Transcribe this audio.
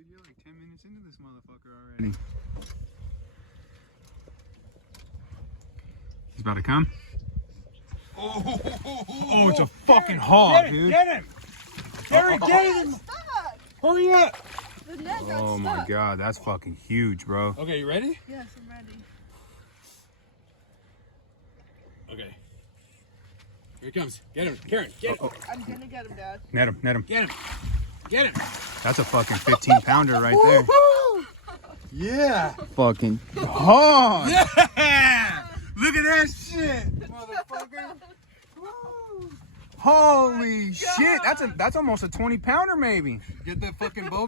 dude. You're like 10 minutes into this motherfucker already. He's about to come. Oh, it's a fucking hog, dude. Get him! Gary, get him! Hurry up! The net got Oh stuck. my god, that's fucking huge, bro. Okay, you ready? Yes, I'm ready. Okay. Here he comes. Get him. Karen, get him. I'm gonna get him, Dad. Net him, net him. Get him. Get him. That's a fucking 15-pounder right there. Yeah. Fucking hog. Yeah! Look at that shit, motherfucker. Holy shit, that's almost a 20-pounder maybe. Get that fucking boat.